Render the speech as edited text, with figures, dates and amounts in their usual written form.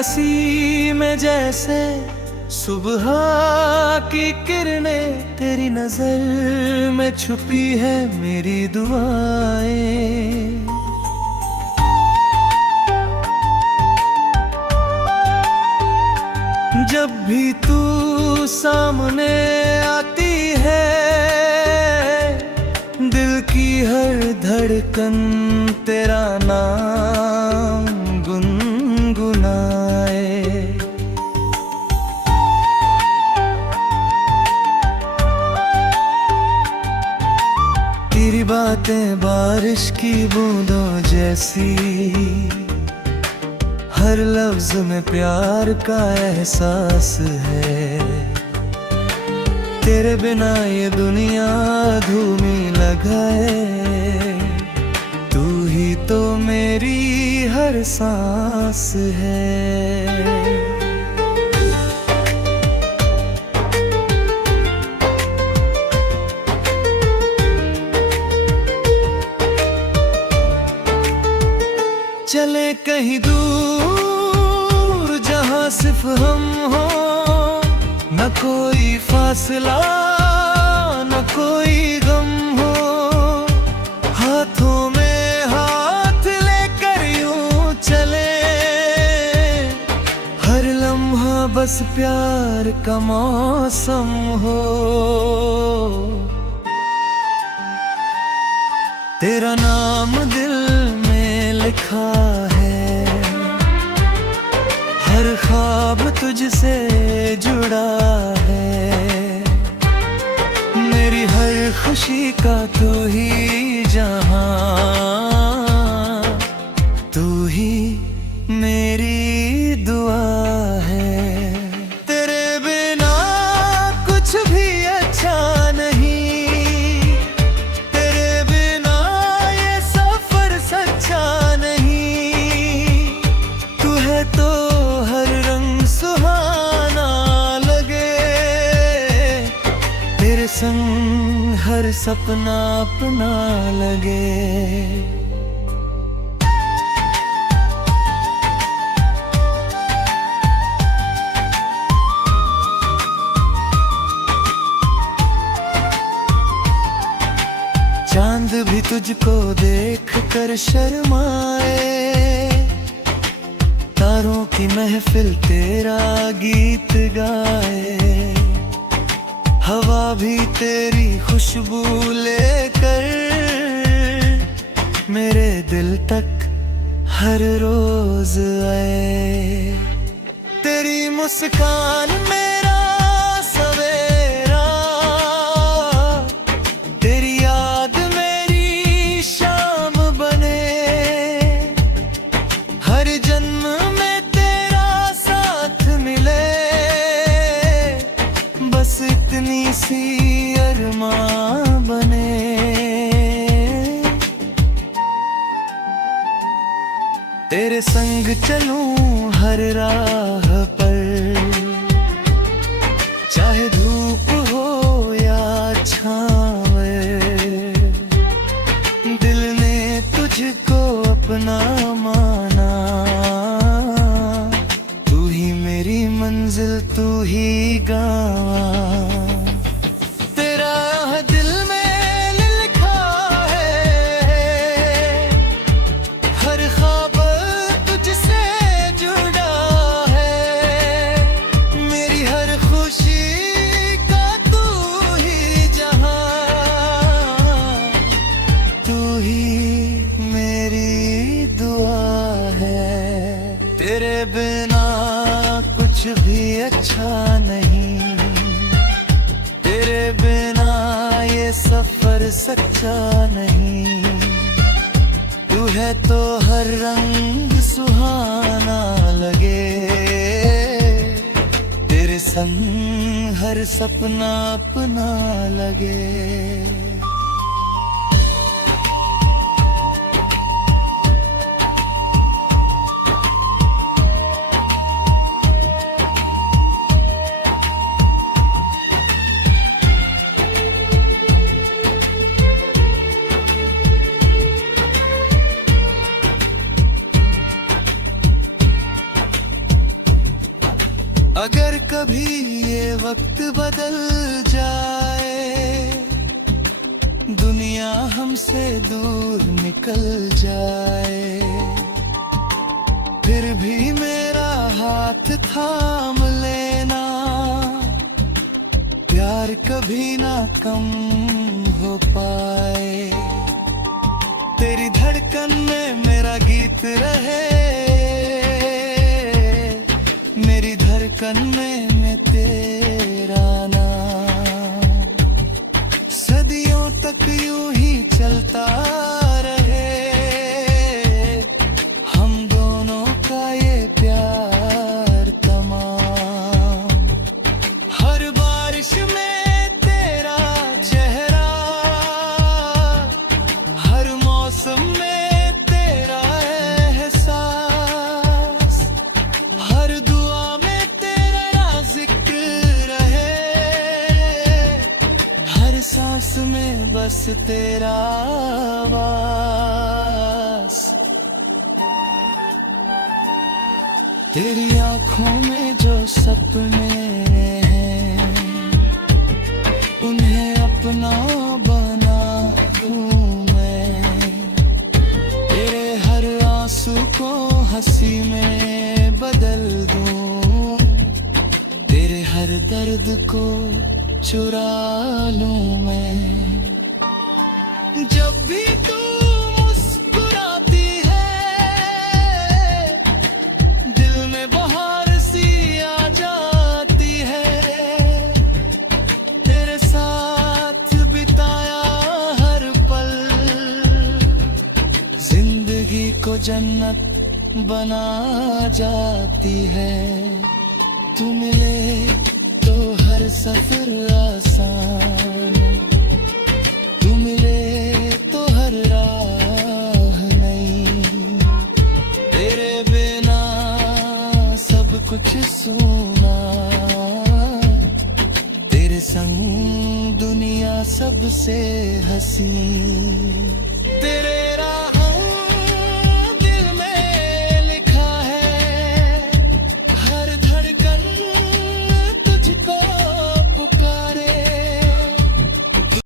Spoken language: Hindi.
हंसी में जैसे सुबह की किरणें, तेरी नजर में छुपी है मेरी दुआएं। जब भी तू सामने आती है, दिल की हर धड़कन तेरा नाम गुनगुनाए। तेरी बातें बारिश की बूंदों जैसी, हर लफ्ज में प्यार का एहसास है। तेरे बिना ये दुनिया अधूरी लगे, तू ही तो मेरी हर सांस है। चले कहीं दूर जहां सिर्फ हम हो, न कोई फासला न कोई गम हो। हाथों में हाथ लेकर यूं चले, हर लम्हा बस प्यार का मौसम हो। तेरा नाम दिल में लिखा है, हर ख्वाब तुझसे जुड़ा है। मेरी हर खुशी का तू ही जहां, तू ही मेरी दुआ है। तेरे बिना कुछ भी अच्छा नहीं, तेरे बिना ये सफर सच्चा नहीं। तू है तो हर रंग सुहाना लगे, तेरे संग हर सपना अपना लगे। चांद भी तुझको देख कर शर्माए, तारों की महफिल तेरा गीत गाए। हवा भी तेरी खुशबू लेकर मेरे दिल तक हर रोज आए। तेरी मुस्कान मेरा सवेरा, तेरी याद मेरी शाम बने। हर जन्म में तेरा साथ मिले, बस इतनी सी अरमां बने। तेरे संग चलूं हर राह पर, चाहे धूप हो या छावे। दिल ने तुझको अपना माना, तू ही मेरी मंजिल तू ही गावा। तेरा दिल में लिखा है, हर ख्वाब तुझसे जुड़ा है। मेरी हर खुशी का तू ही जहां, तू ही मेरी दुआ है। तेरे बिना कुछ भी अच्छा नहीं, तेरे बिना ये सफर सच्चा नहीं। तू है तो हर रंग सुहाना लगे, तेरे संग हर सपना अपना लगे। कभी ये वक्त बदल जाए, दुनिया हमसे दूर निकल जाए, फिर भी मेरा हाथ थाम लेना, प्यार कभी ना कम हो पाए। तेरी धड़कन में मेरा गीत रहे, मेरी धड़कन में मैं तेरा नाम, सदियों तक यूं ही चलता रहे, हम दोनों का ये प्यार तमाम। हर बारिश में तेरा चेहरा, हर मौसम में तेरा एहसास, हर दुआ में तेरा जिक्र रहे, हर सांस में बस तेरा आवाज। तेरी आंखों में जो सपने हैं, उन्हें अपना बना दूं मैं, तेरे हर आंसू को हंसी में बदल दूं, तेरे हर दर्द को चुरा लूं मैं। जब भी तू मुस्कुराती है, दिल में बहार सी आ जाती है, तेरे साथ बिताया हर पल जिंदगी को जन्नत बना जाती है। तू मिले तो हर सफर आसान, तू मिले तो हर राह नई, तेरे बिना सब कुछ सूना, तेरे संग दुनिया सबसे हसी।